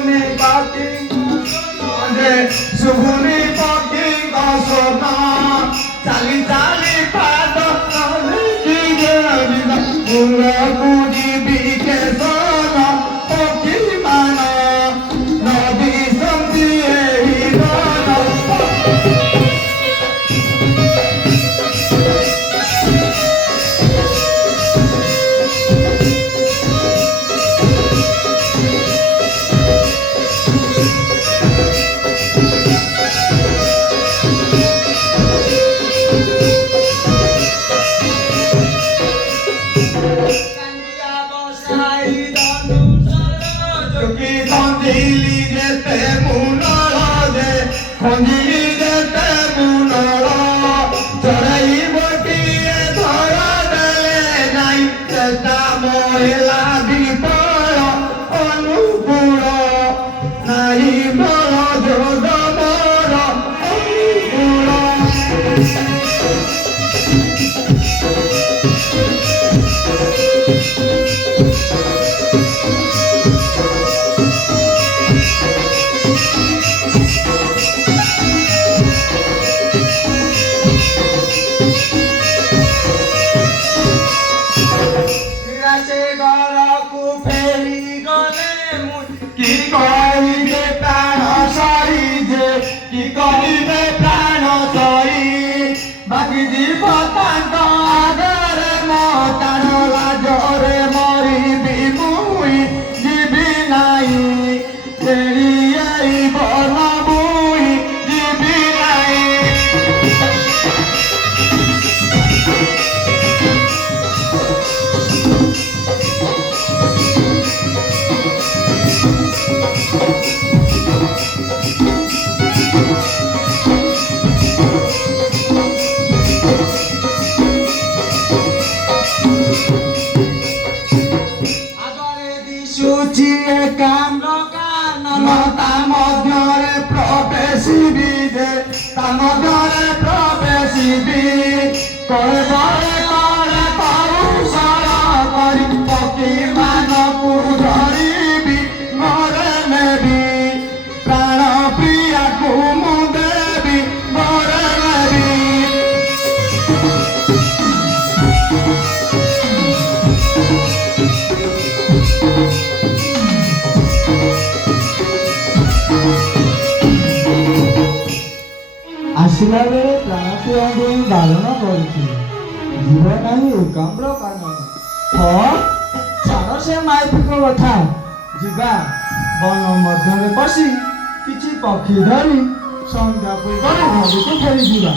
শুভুনি পাখি শুভুনি পাখি গাছনা চালি চালি পাদ বুঝিবি কে সোনা পক্ষী মানা নদী সন্ধি এই রানা খঞ্জিলি যেতে মুনর যে খঞ্জিলি যেতে মুনর চড়াই বটিয়ে ধরা দেলে নাই চেষ্টা মহিলা বিপর অনুকূল নাই বল যোগ মর অনুকূল কি করিবে প্রাণ সরি যে কি করিবে প্রাণ সরি বাকি জীব তান্ত আদরে মতার লাজরে মরিবি মুই জীবি নাই এড়িয়াই বল মুই জীবি নাই সুচিয়ে কান্দ কানন তা ମଧ୍ୟରେ প্রবেশিবি যে তা ମଧ୍ୟରେ প্রবেশিবি করে বলে করে পৌষণ କରି ପକ୍ଷୀ ମାନଙ୍କୁ ଧରିବି ଘରେ ନେବି ପ୍ରାଣ ପ୍ରିୟାକୁ ମୁଁ ଦେବି ଘରେ ନେବି ଆସିଲା ବେଳେ ପ୍ରାଣପ୍ରିୟାଙ୍କୁ ବାରଣ କରିଥିଲେ ଯିବ ନାହିଁ ଏକାମ୍ର କାନନ ହଁ ଛାଡ଼ ସେ ମାଇପିକ କଥା ଯିବା ବନ ମଧ୍ୟରେ ପଶି କିଛି ପକ୍ଷୀ ଧରି ସନ୍ଧ୍ୟା ପୂର୍ବରୁ ଘରକୁ ଫେରିଯିବା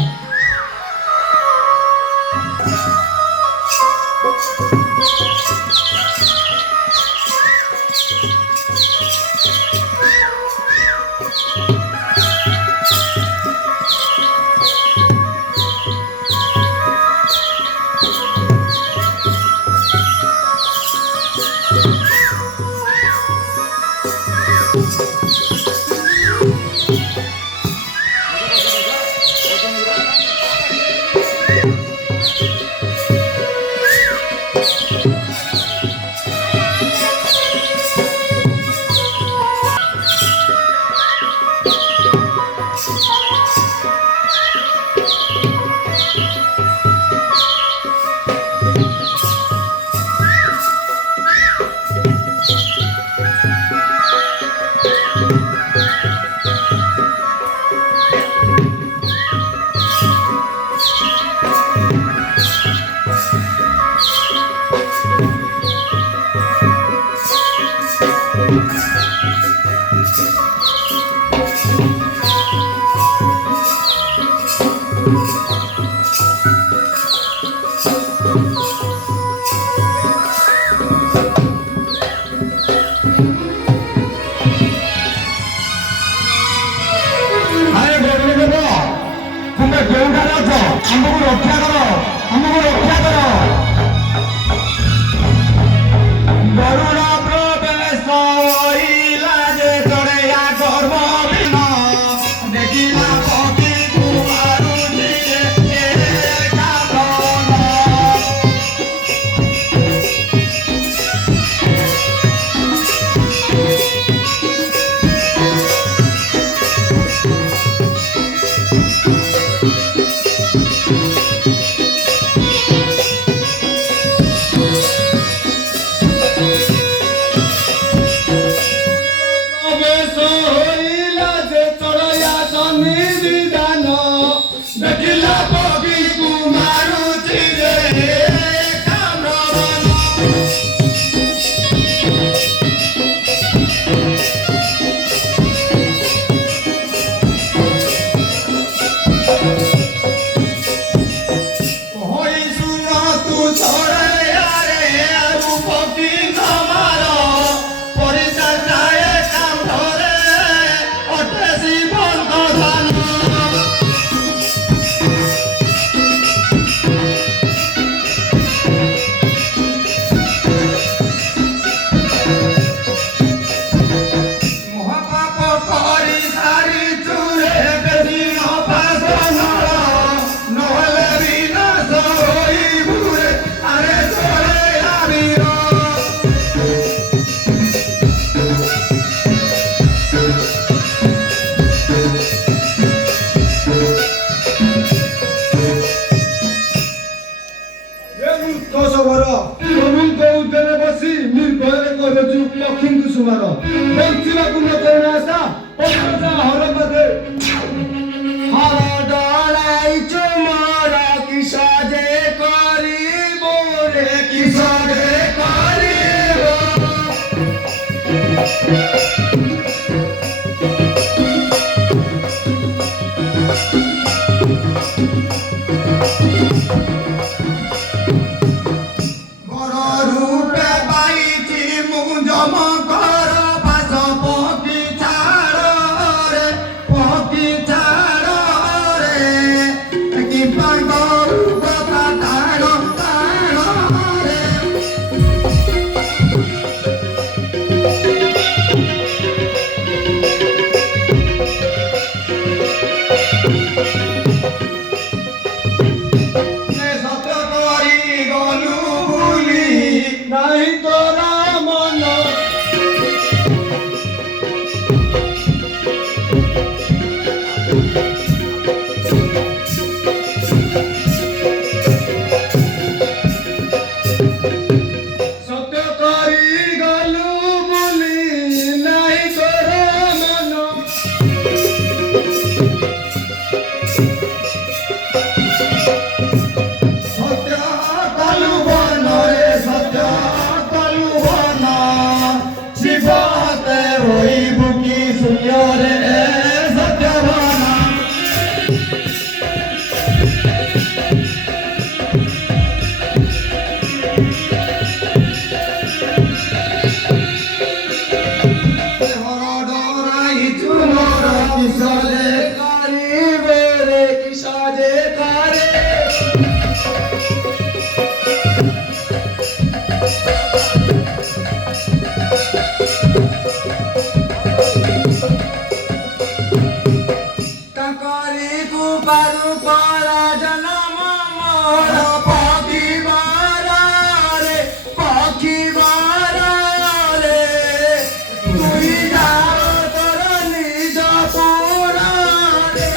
पंचीला पूर्ण करण्याचा पत्राचा हरमध्ये हर डराइछु मोर किसजे करिब रे किसजे करिब রূপে বাইছি মুঞ্জ মকর পাশ পকি ছাড় রে কি পাগল কথা টাড় রে সত্য করি গলু ভুলি নাই তোরা মন সত্য করি গলু বুলি নাই তোরা মন সত্য কালু বন রে সত্য কালু বন শিবতে হই বুকি শূন্য রে সত্য বন ডরাইছু মোর কিসলে করিব রে কিসजे करे কাকরি কুপারু করা জনম মোর পকিবার রে তুই যাও তোর নিজ পুরাণে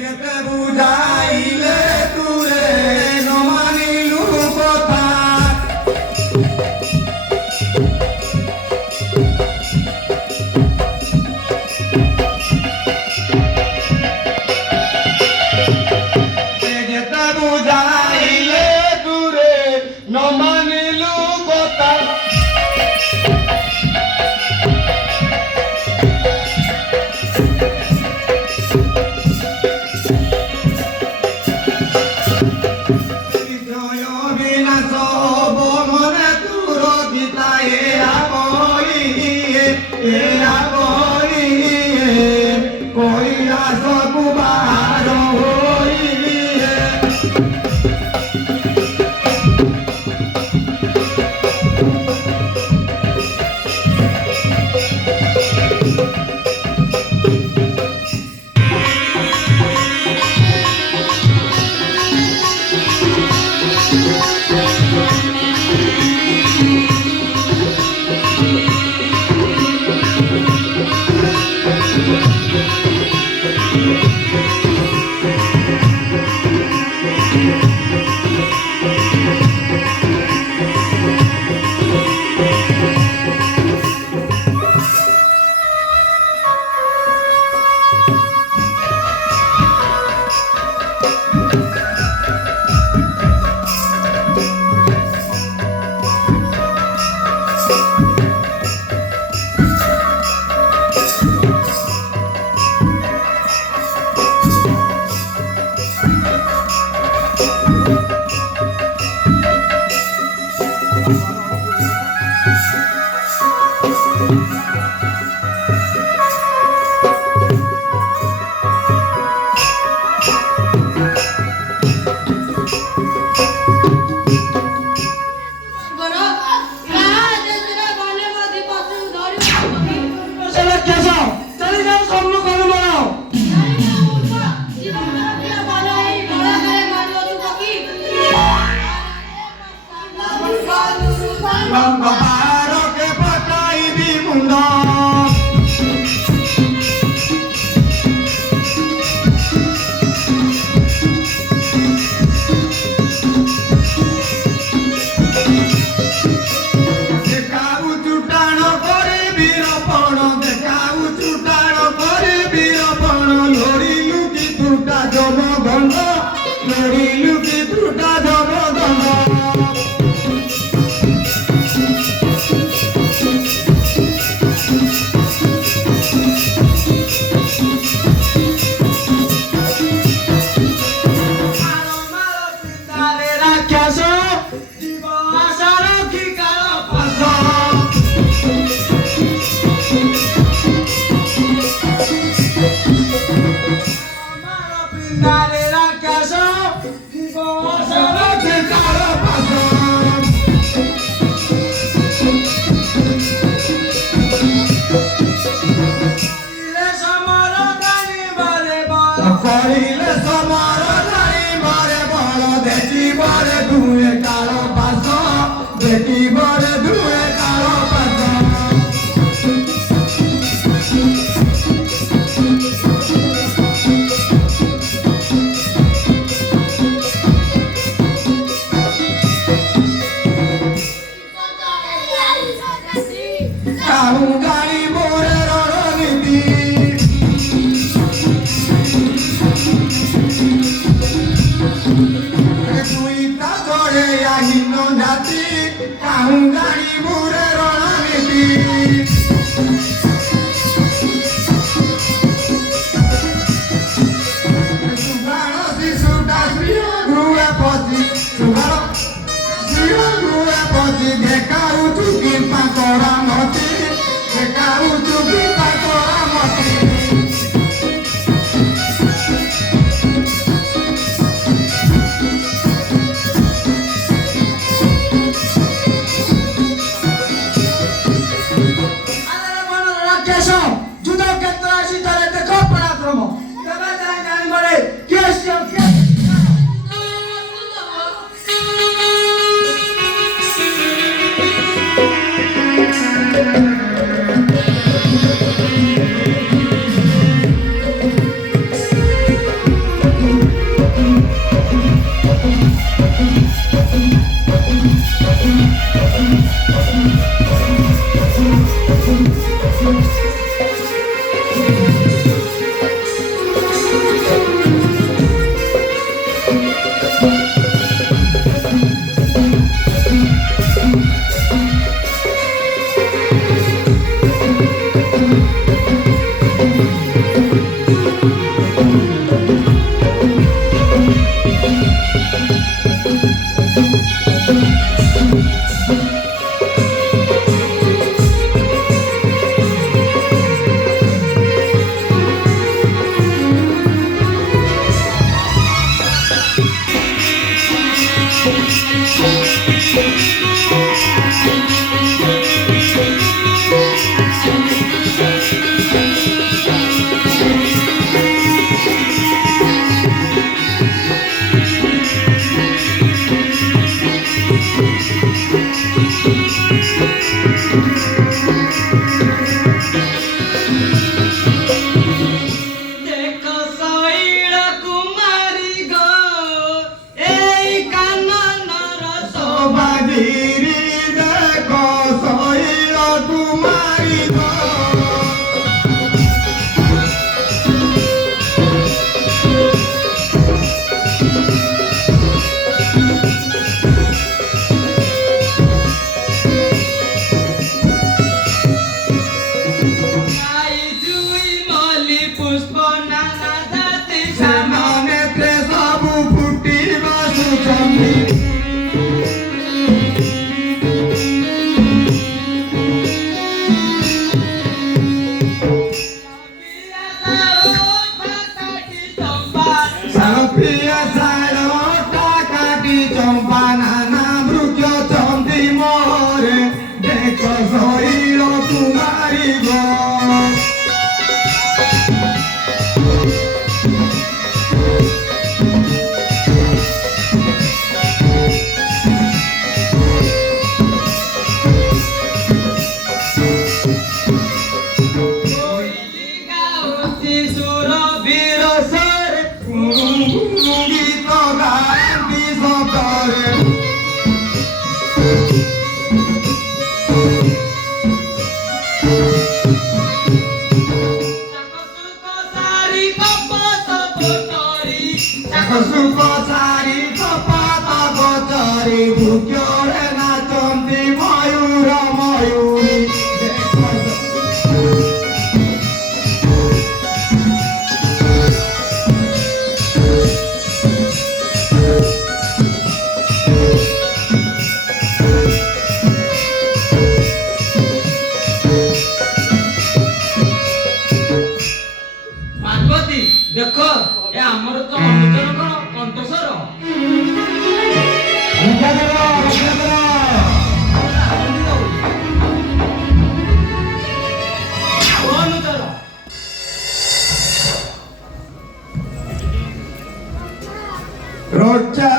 যেতে বুঝাইলে তুরে নমানিলু কথা যেতে বুঝাইলে তুরে নমানিলু কথা বিজয় বিনাশ বমনে তুর গীতা এ আগই কৈলাস কুমার হই জমগন্ধ মরিলু কি দুটা জমগন্ধ করিলে সমার নারী মারে বল দেখি বরে দুয়ে কালো পাশ দেখি বরে দুয়ে কালো পাশ কাহু গাড়ি মোরে রণনীতি দুইটা ধরে আহিন জাতি কাহু গাড়ি মোরে রণনীতি সুগার শিশুটা গুয়ে পচি সুগার গুয়ে পচি দেখাউ চুকি পাকড়া মতি দেখাউ চুকি পাকড়া মতি যুদ্ধ ক্ষেত্র আসি তাহলে দেখো পরাক্রম তবে তাই জানি বলে কি আসছে ସୁପଚାରି କପାତ ଗୋଚରି ଭୁକ୍ୟରେ ନାଚନ୍ତି ମୟୂର ମୟୂରୀ ପାର୍ବତୀ ଦେଖ ଏ ଆମର ତ ଅନୁଚର କଣ କଣ୍ଠସ୍ୱର ଅନୁଚର রক্ষা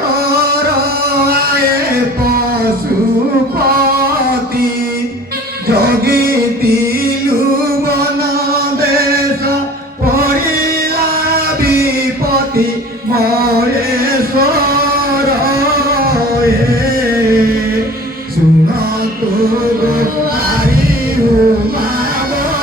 কর আয়ে পশুপতি যোগী দিলু বন দেশ পড়িলা বিপতি মহেশ্বর শুনতু গোপারি উমাবর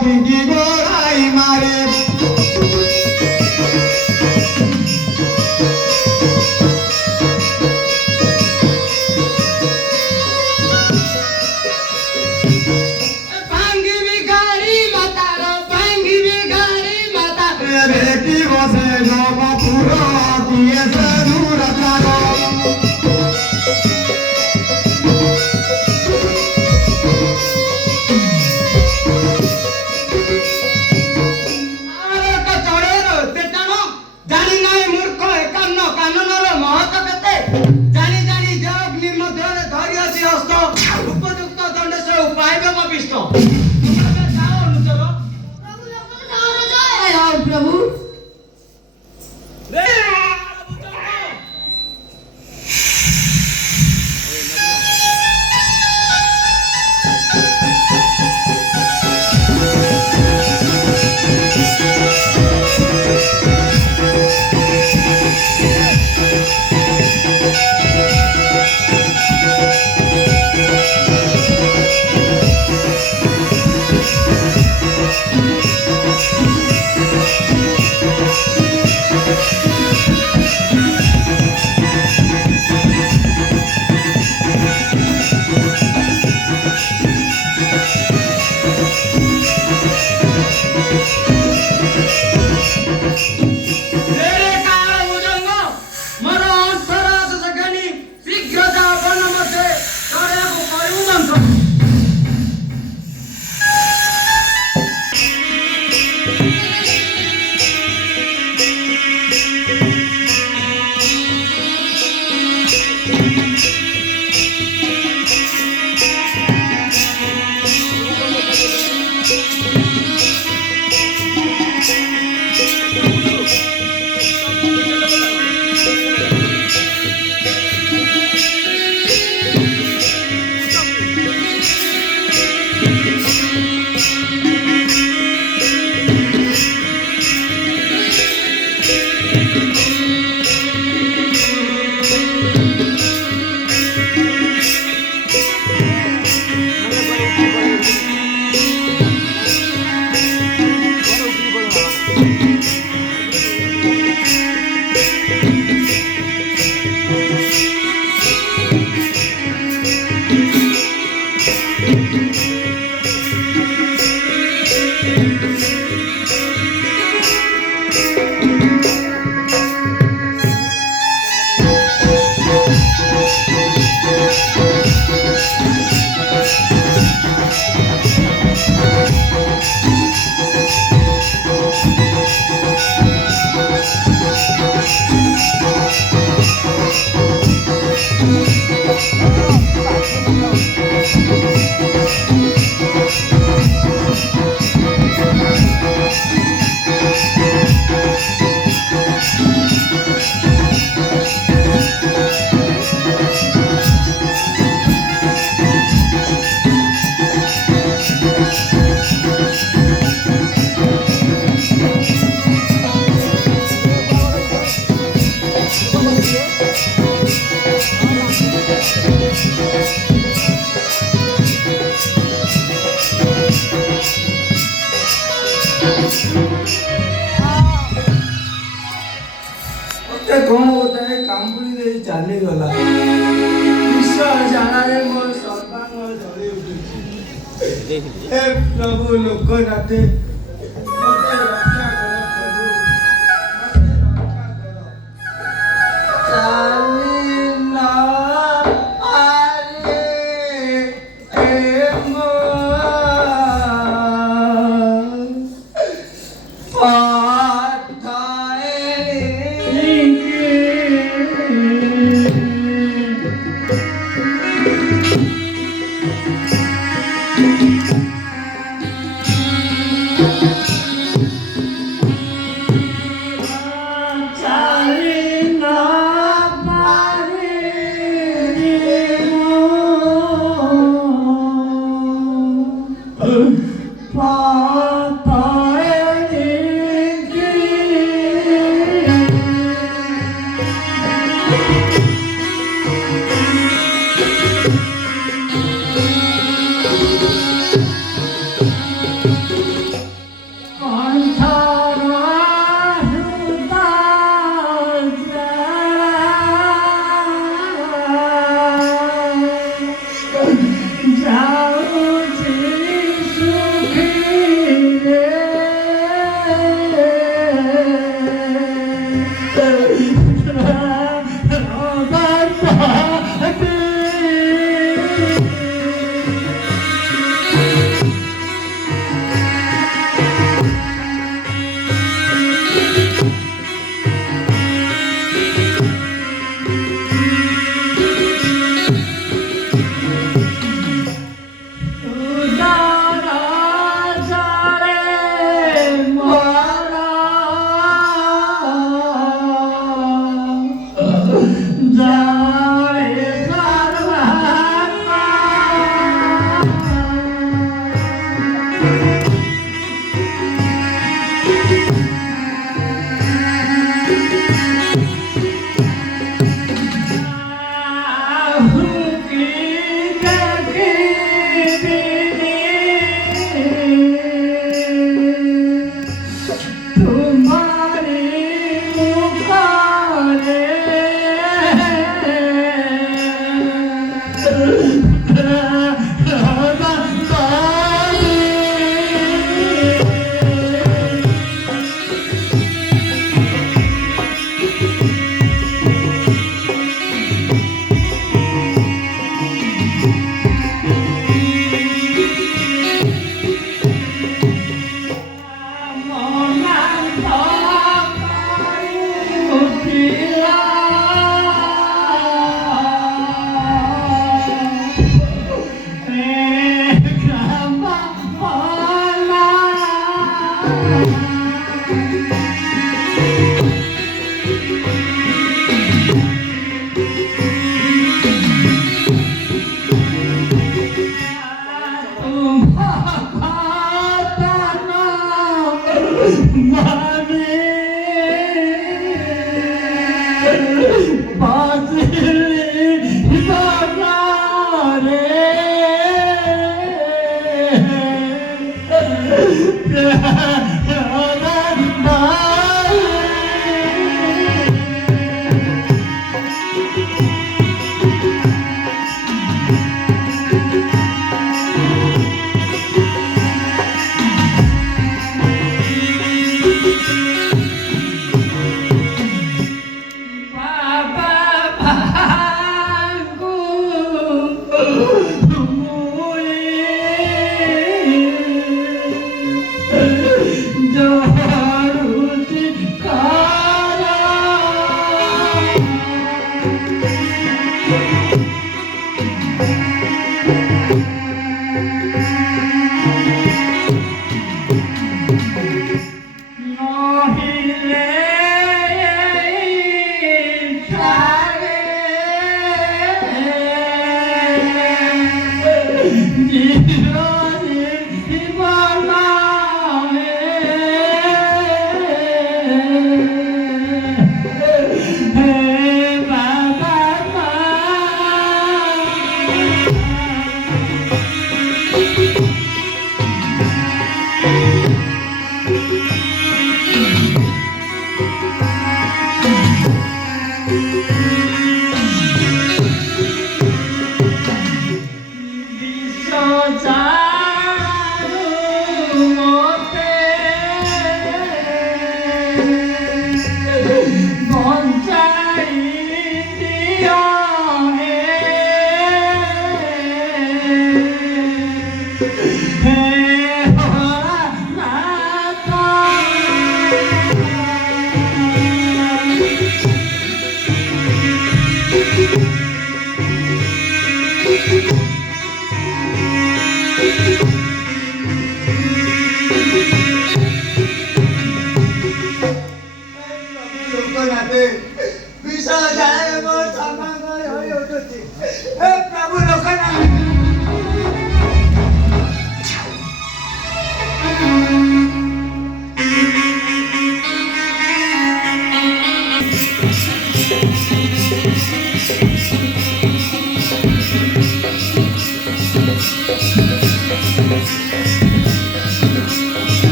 কিঙ্কি গোড়াই মারে ভাঙ্গিবি গাড়ি মাতার ভাঙ্গিবি গাড়ি মাতা বেটি বসে নবপুর দিয়েছে দূরতার আর একটা চড়ের তেটান জানি নাই মূর্খ একান্ন কাননর মহৎ কেতে জানি জানি যে অগ্নি মধ্যে ধরিয়াছি হস্ত উপযুক্ত দণ্ডে সে উপায়বে পাপিষ্ট তোমরা যাও অনুচর प्रभु রে কার ভুজঙ্গ মোর অন্তরাজ সগনি শীঘ্র যা বন মধ্যে চড়েয়াকু করিউ দংশন ମତେ କଣ ଗୋଟାଏ କାମୁଡି ଦେଇ ଚାଲିଗଲା ବିଶ୍ୱାସ ଜାଣାରେ ମୋ ସର୍ବାଙ୍ଗ ଜଳି ଉଠୁଛି ହେ ପ୍ରଭୁ ଲୋକନାଥେ ମତେ ରକ୍ଷା କର ପ୍ରଭୁ ମତେ ରକ୍ଷା କର ଚାଲିଲା ଆରେ ଏ ମୋ Thank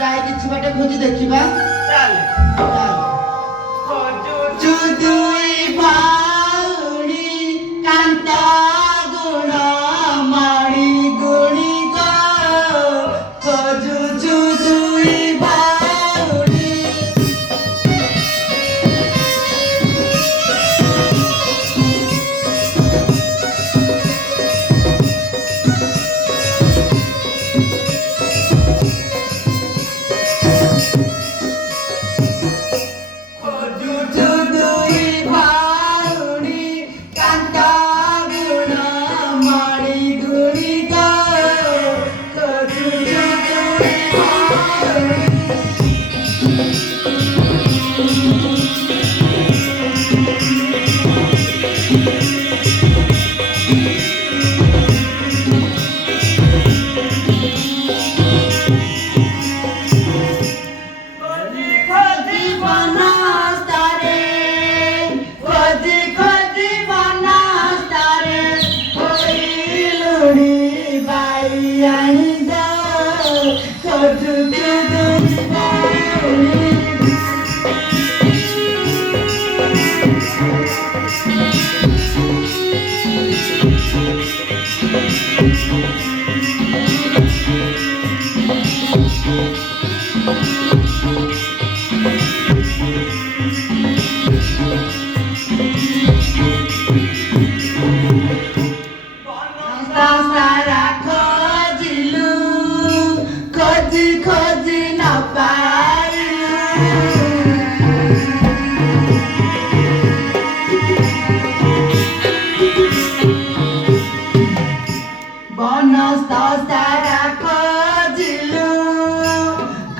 ଯାଇ କିଛି ବାଟ ଖୋଜି ଦେଖିବା। ଚାଲେ ଚାଲ। ଖୋଜୁଛୁ ଦୁଇ ଭାଉଣୀ କାନ୍ତ ଗୁଣ ମଣି ଗୁଣିତ ଖୋଜୁଛୁ ଦୁଇ ଭାଉଣୀ। ଖୋଜୁଛୁ ଦୁଇ ଭାଉଣୀ କାନ୍ତ ଗୁଣ ମଣି ଗୁଣିତ ଖୋଜୁଛୁ ଦୁଇ ଭାଉଣୀ। ଖୋଜି ଖୋଜି ବନସ୍ତରେ ଖୋଜି ଖୋଜି ବନସ୍ତରେ ହୋଇଲୁଣି ବାଇଆଣିଦ ଖୋଜୁଛୁ ଦୁଇ ଭାଉଣୀ। ସାରା ଖୋଜିଲୁ ଖୋଜି ଖୋଜି ନ ପାଇଲୁ। ବନସ୍ତ ସାରା ଖୋଜିଲୁ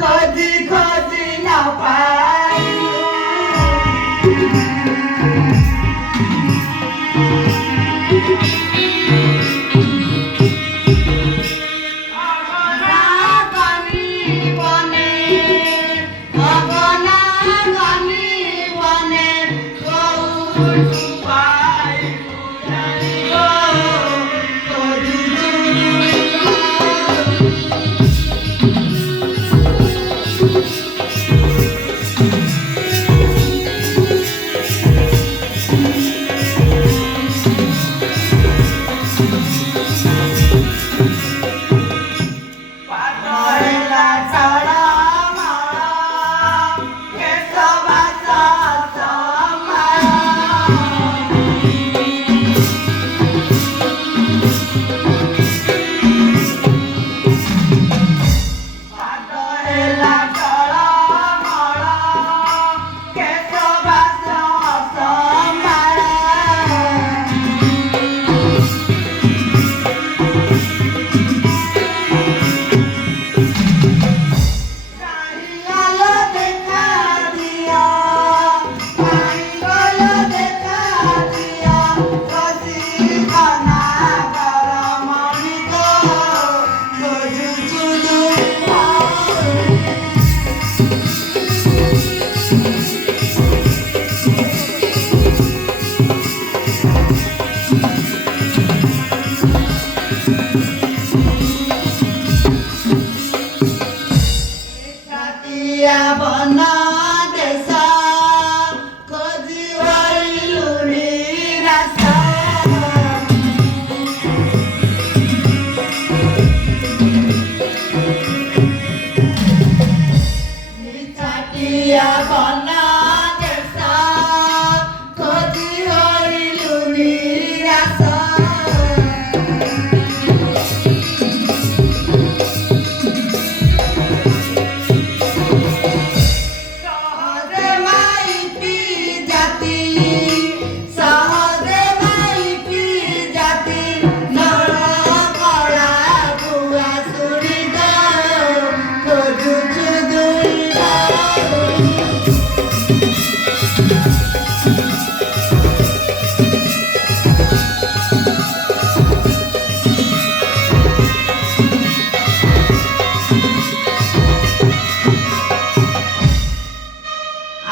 ଖୋଜି ଖୋଜି ନ ପାଇଲୁ। ଅଗନା ଗନି ବନେ ଅଗନା ଗନି ବନେ କୋଉଠୁ ପାଇବୁ ଜାଣିବ ଖୋଜୁଛୁ ଦୁଇ ଭାଉଣୀ। ପାଦ ହେଲା ଟଳମଳ କେଶ ବାସ ସମାଳ। ପାଦ ହେଲା ଟଳମଳ କେଶ ବାସ ସମାଳ। Galo দেখা দিয়া গলো দেখা দিয়া খোঁজি বানা কর মনি গো খোঁজুଛୁ দুই ভাউণী। কাটিয়া বন দেশ খোঁজি হইলুনি রাস্তা। কাটিয়া বন দেশ খোঁজি হইলুনি রাস্তা। সহজে মাইপি জাতি সহজে মাইপি জাতি নর কড়া বুয়া সুরি গো খোজুଛୁ দুই ভাউণী।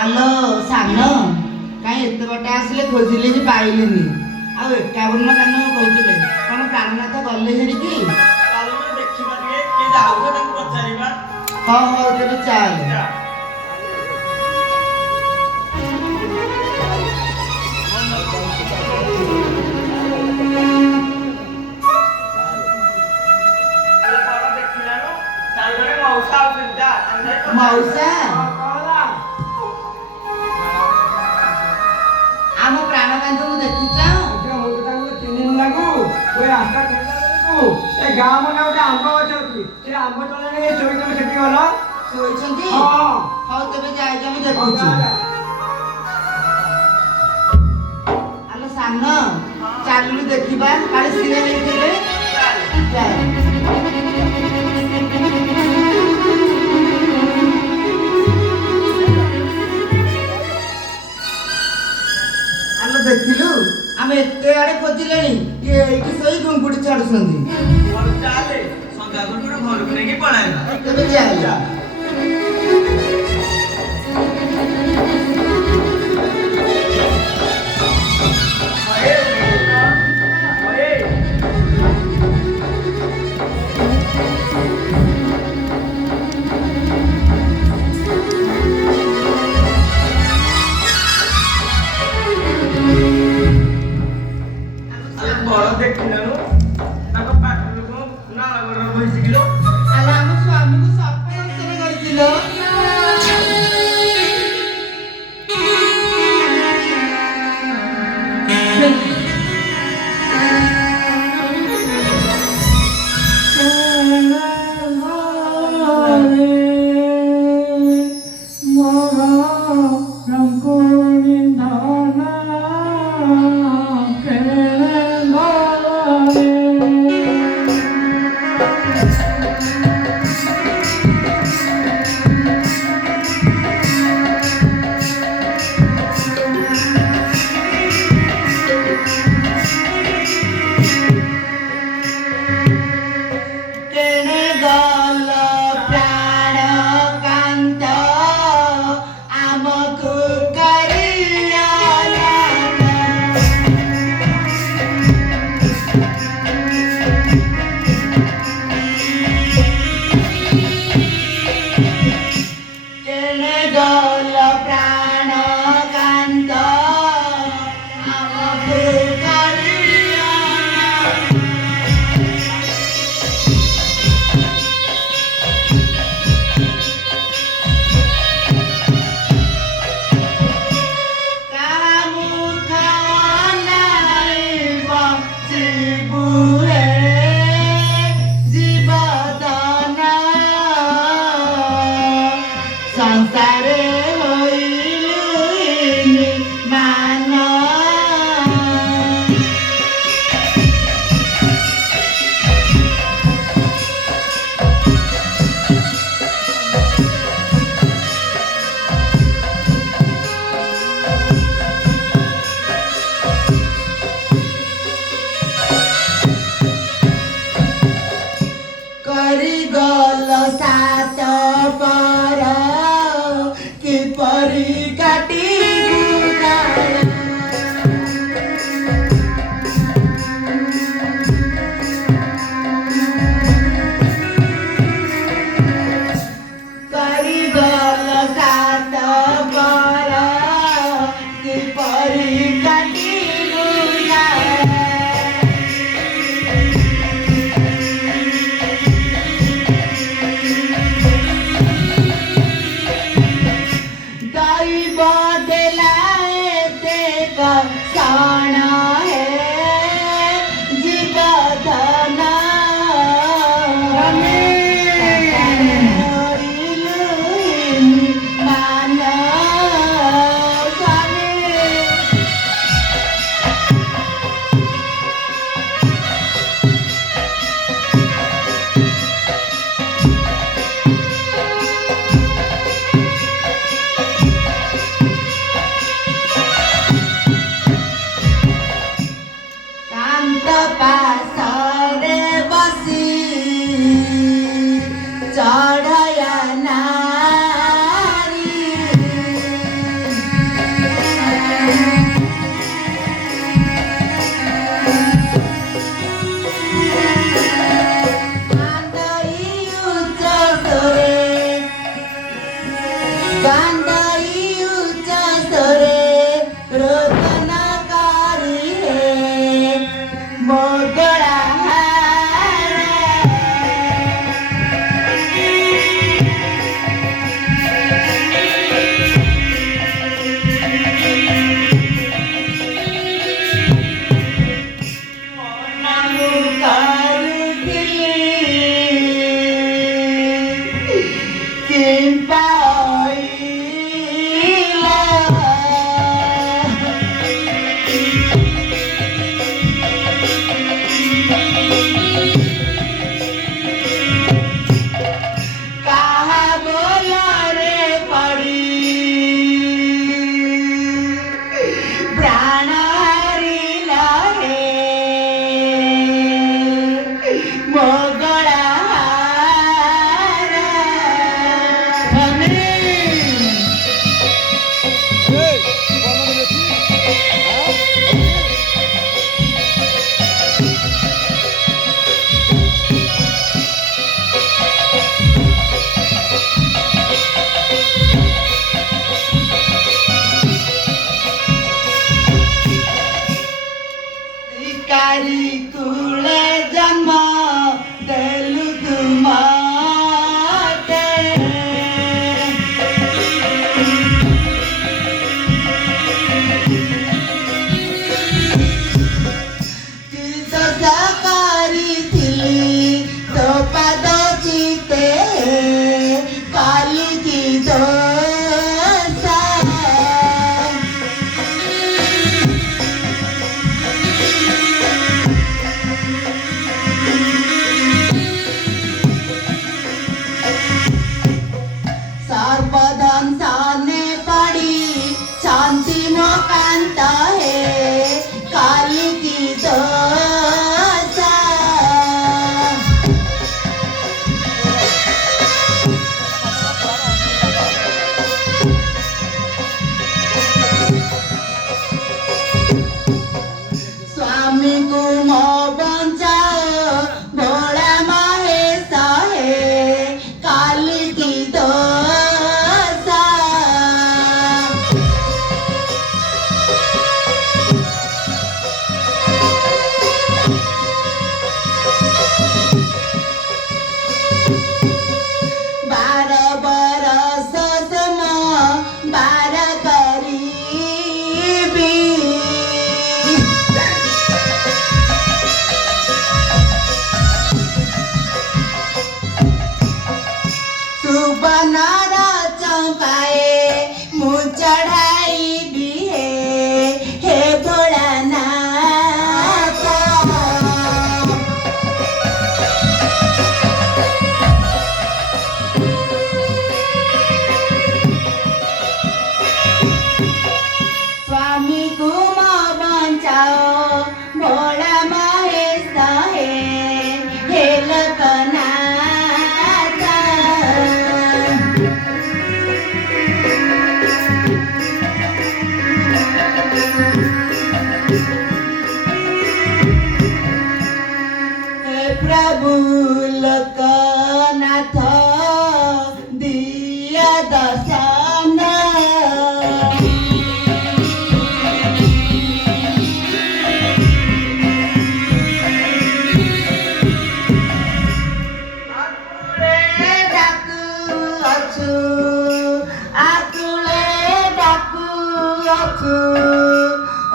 ଆଲୋ ସାନ କାହିଁ ଏତେ ବାଟ ଆସିଲେ ଖୋଜିଲେ ବି ପାଇଲେନି। ଆଉ ଏକାବନ କାନ କହୁଥିଲେ କଣ ପ୍ରାଣନାଥ ଗଲେ ହେରିକି? ଚାଲୁନ ଦେଖିବା ଟିକେ କିଏ ଯାଉଛ ତାଙ୍କୁ ପଚାରିବା। ହଁ ହଉ ତେବେ ଚାଲ। ମଉସା ଆମ ପ୍ରାଣକାନ୍ତକୁ ଦେଖିଛ? ଶୋଇଛନ୍ତି? ହଉ ତେବେ ଯାଇକି ଆମେ ଦେଖୁଛୁ। ଆଲୋ ସାନ ଚାଲୁନୁ ଦେଖିବା କାଳେ ସିଏ ହେଇଥିବେ। ଚାଲ। ଆଲୋ ଦେଖିଲୁ ଆମେ ଏତେ ଆଡେ ଖୋଜିଲେଣି କିଏ ଏଇଠି ଶୋଇ ଗୁଙ୍ଗୁଡି ଛାଡୁଛନ୍ତି। ତେବେ ଚାଲ। ଆଲୋ ଆମ ସ୍ୱାମୀକୁ ସର୍ପଦଂଶନ କରିଥିଲ। कांदाई उच्च स्वरे रोदनकारी हे मोगळा शिकारी कुले जन्म देलु तुमाते किस सकारी थिली तो पद चिते काली की दोसा सर्वधन साने पड़ी शांति मोकांत है काली की दोसा स्वामी को मो बचाओ भोला महेश है काली की दोसा बारह बरस से मैं बारह करीबी सुबनारा चौपाए मुँह चढ़ाई भी हे भोलानाथ स्वामी को बचाओ भोला महेश हे लोकनाथ हे प्रभु लोकनाथ दिया दर्शन आकुले डाकू अछु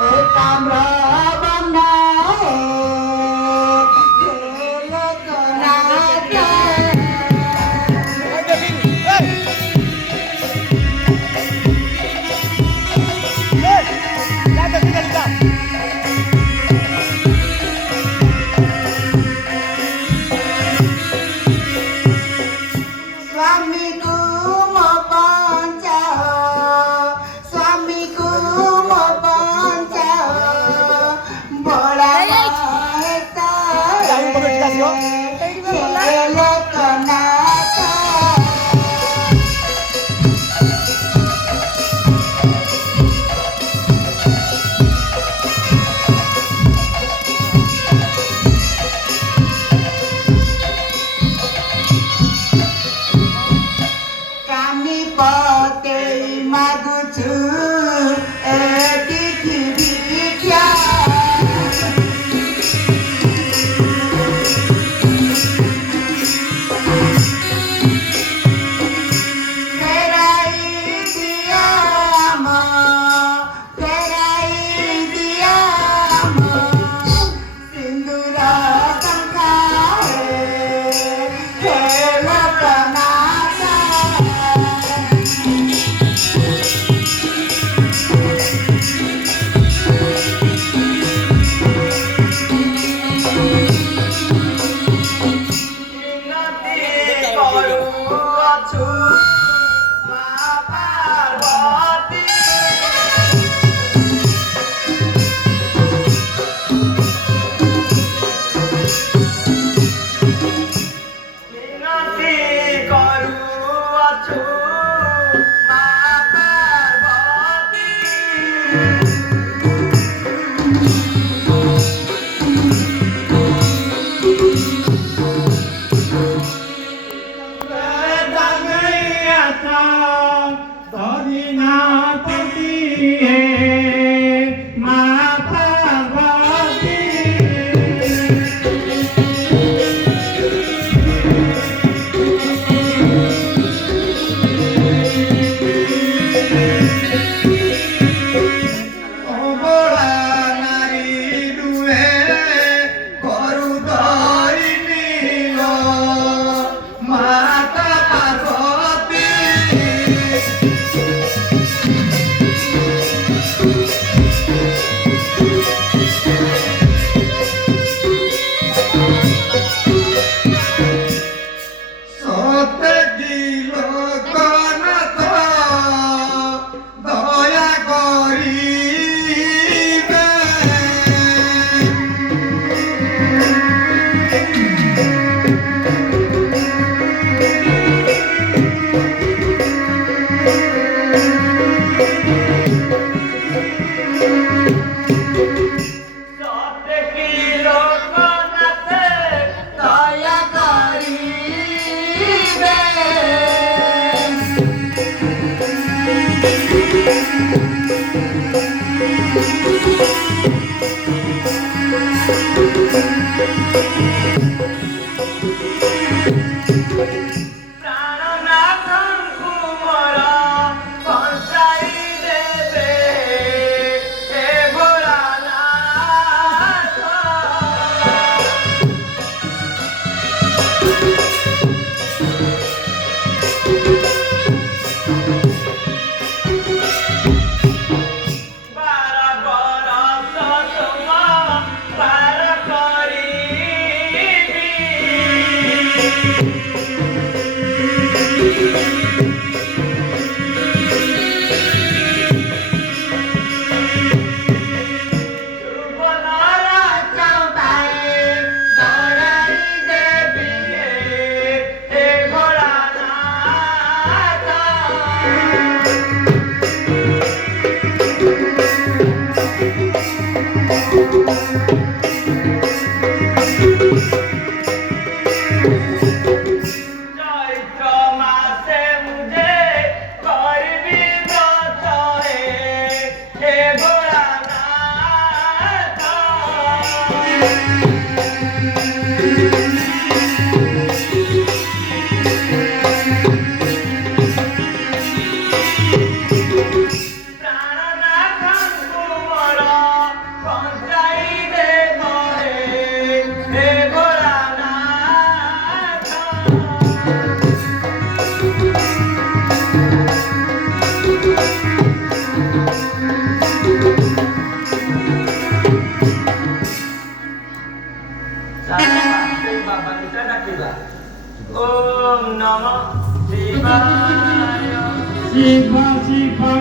ए काम्रो बन्ना हे लोकनाथ स्वामी को मो बचाओ स्वामी को मो बचाओ भोला महेश हे लोकनाथ कामी पते ମାଗୁଛୁ ଏଠିକି ଭିକ୍ଷା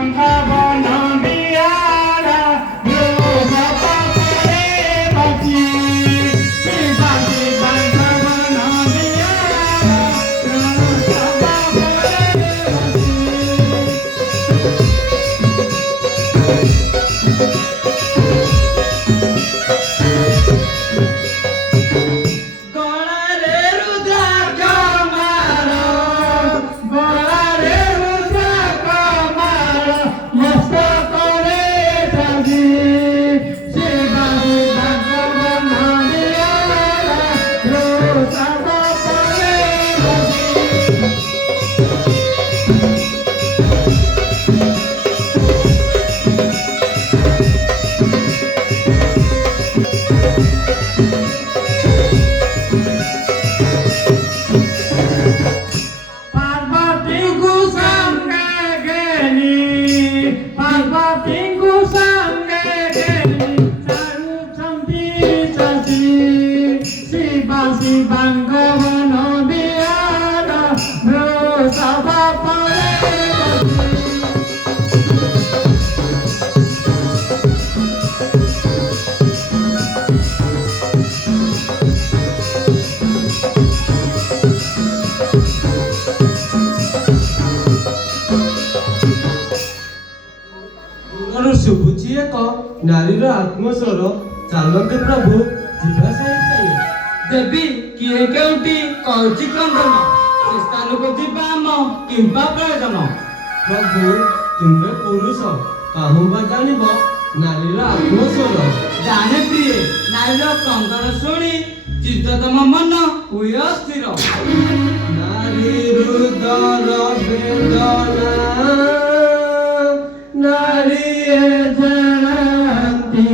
Bora, ଶୁଭୁଛି ଏକ ନାରୀର ଆତ୍ମସ୍ୱର। ଚାଲନ୍ତୁ ପ୍ରଭୁ ଯିବା ସେହି ସ୍ଥାନ। ଦେବୀ କିଏ କେଉଁଠି କହୁଛି କ୍ରନ୍ଦନ, ସେ ସ୍ଥାନକୁ ଯିବା ଆମ କିମ୍ବା ପ୍ରୟୋଜନ। ପ୍ରଭୁ ତୁମେ ପୁରୁଷ, କାହୁଁ ବା ଜାଣିବ ନାରୀର ଆତ୍ମସ୍ୱର। ଜାଣେ ପ୍ରିୟେ ନାରୀର କ୍ରନ୍ଦନ ଶୁଣି ଚିତ୍ତ ତମ ମନ ହୁଏ ଅସ୍ଥିର। ନାରୀ ହୃଦର ବେଦନା ନାରୀ ଜାଣନ୍ତି,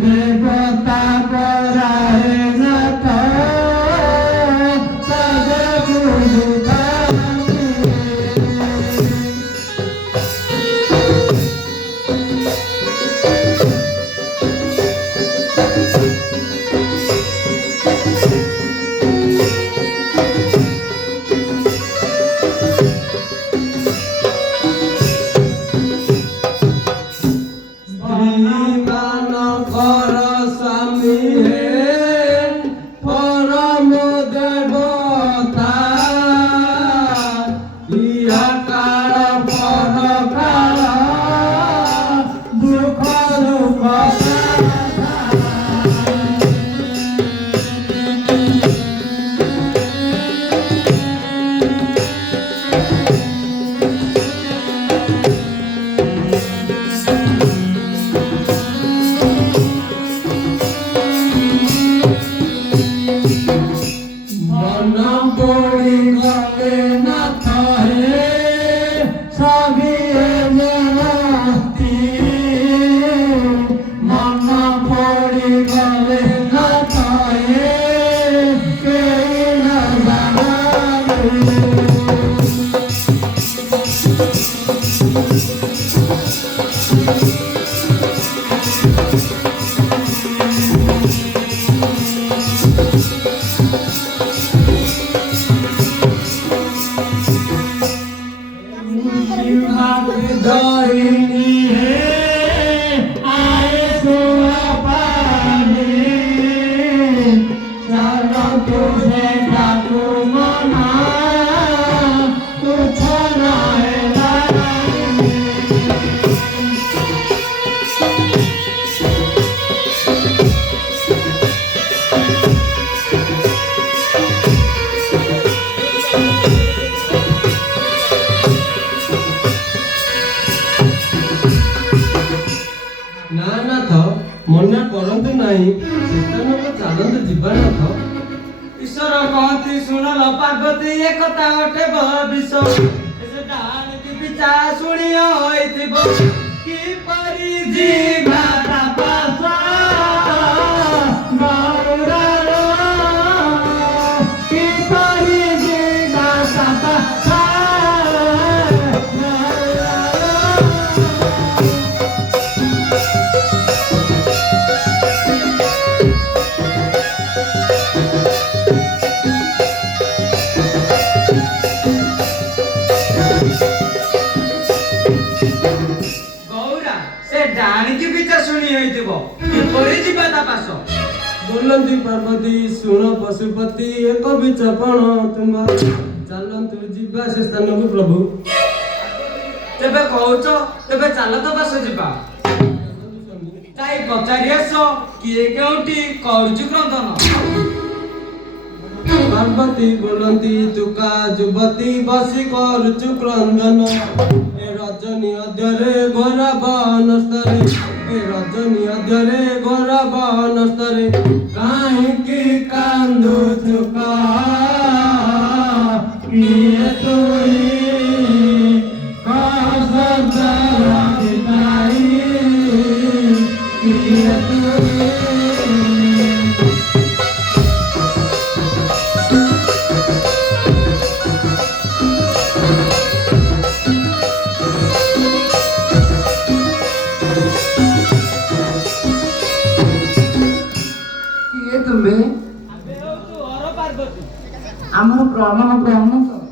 ଦେବତା ପରାଏ ନାଥ ମନା କରନ୍ତୁ ନାହିଁ, ସେସ୍ଥାନକୁ ଚାଲନ୍ତୁ ଯିବା ନାଥ। ଈଶ୍ୱର କହନ୍ତି ଶୁଣଲ ପାର୍ବତୀ, ଏକଥା ଅଟେ ବିଷ। ସେ ଡାଣିକି ବିଚା ଶୁଣି ହୋଇଥିବ, କିପରି ଯିବା ତାପସ ଗରୁଡ଼ର, କିପରି ଯିବା ତାପସ। ଜାଣିକି ବିଚା ଶୁଣି ହୋଇଥିବ, କିପରି ଯିବା ତା ପାଶ। ବୋଲନ୍ତି ପାର୍ବତୀ ଶୁଣ ପଶୁପତି, ଏକ ବିଚପଣ ତୁମ। ଚାଲନ୍ତୁ ଯିବା ସେ ସ୍ଥାନକୁ ପ୍ରଭୁ। ତେବେ କହୁଛ, ତେବେ ଚାଲ ତ ପାଶ ଯିବା। ଯାଇ ପଚାରି ଆସ, କିଏ କେଉଁଠି କରୁଛି କ୍ରନ୍ଦନ। ପାର୍ବତୀ ବୋଲନ୍ତି ତୁକା ଯୁବତୀ, ବସି କରୁଛୁ କ୍ରନ୍ଦନ। ଏ ରଜନୀ ଅଧ୍ୟରେ ଘୋର ବନସ୍ତରେ, ଏ ରଜନୀ ଅଧ୍ୟରେ ଘୋର ବନସ୍ତରେ, କାହିଁକି କାନ୍ଦୁଛୁ କହ, କିଏ ତୁଇ କହ ସଦର ବିଦାଇ, କିଏ ତୁଇ। ଆମର ପ୍ରଣୟ ଗ୍ରହଣ କର।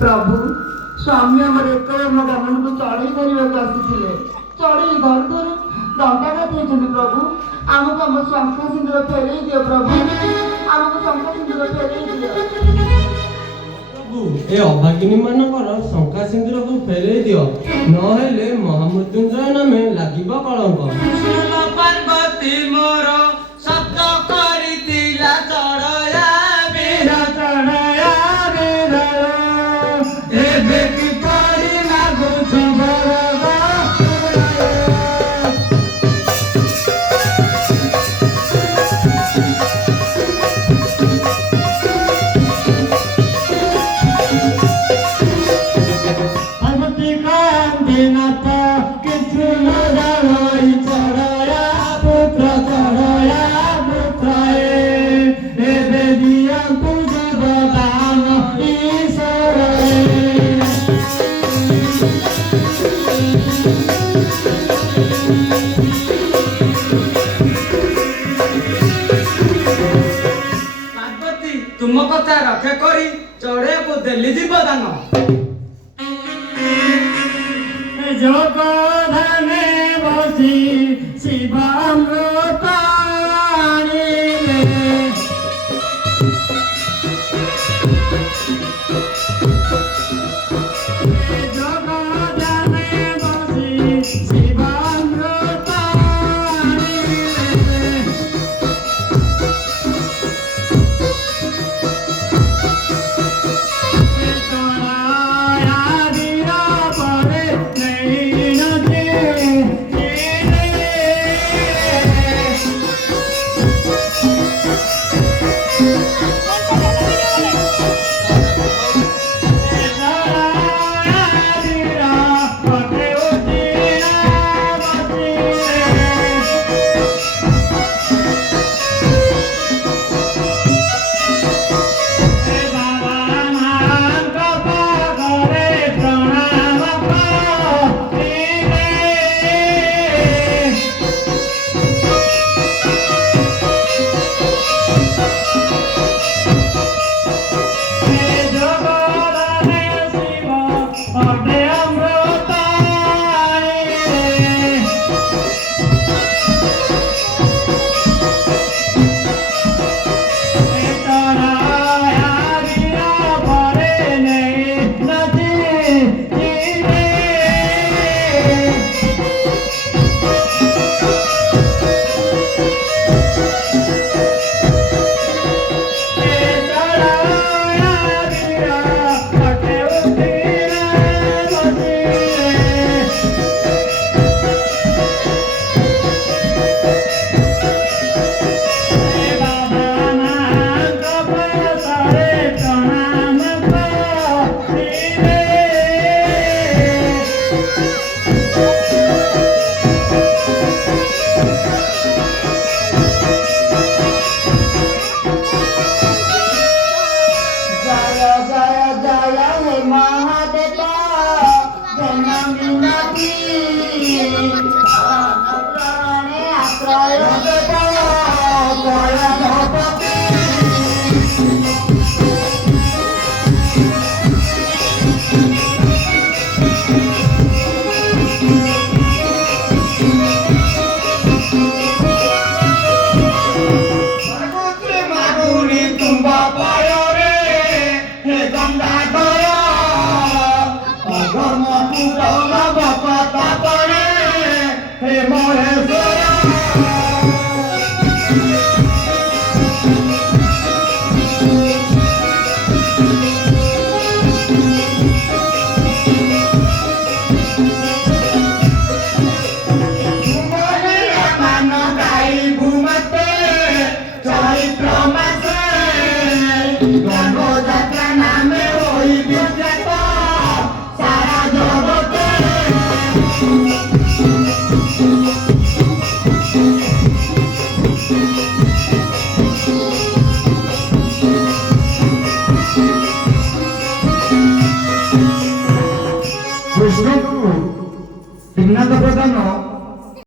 ପ୍ରଭୁ ସ୍ୱାମୀ ଆମର ଏକବର୍ଣ୍ଣ ଗମନକୁ ଚଢ଼େଇ କରିବାକୁ ଆସିଥିଲେ, ଚଢ଼େଇ ଘର ଘର ଦଣ୍ଡା ଗାଧେଇଛନ୍ତି। ପ୍ରଭୁ ଆମକୁ ଆମ ଶଙ୍ଖ ସିନ୍ଦୁର ଫେରେଇ ଦିଅ, ପ୍ରଭୁ ଆମକୁ ଶଙ୍ଖ ସିନ୍ଦୁର ଫେରେଇ ଦିଅ। ପ୍ରଭୁ ଏ ଅଭାଗିନୀ ମାନଙ୍କର ଶଙ୍ଖା ସିନ୍ଦୁରକୁ ଫେରେଇ ଦିଅ, ନହେଲେ ମହାମୃତ୍ୟୁଞ୍ଜୟ ନାମେ ଲାଗିବ କଳଙ୍କ। ଶୁଣ ପାର୍ବତୀ ମୋର ଶବ୍ଦ କରିଥିଲା ଚଢୟା ବୀର ଚଢୟା ବୀର ଏବେ କିପରି ଲାଗୁଛି ବରଦ ପାର୍ବତୀ କାନ୍ଦି ନାଥ କିଛି ନ ଜାଣଇ ଚଢୟା ପୁତ୍ର ଚଢୟା ପୁତ୍ର ଏବେ ଦିଅନ୍ତୁ ଜଗଦାନ ଈଶ୍ୱର। ପାର୍ବତୀ ତୁମ କଥା ରକ୍ଷା କରି ଚଢେୟାକୁ ଦେଲି ଜୀବଦାନ। ଜଗଧାନେ ବସି ଶିବାମୃତ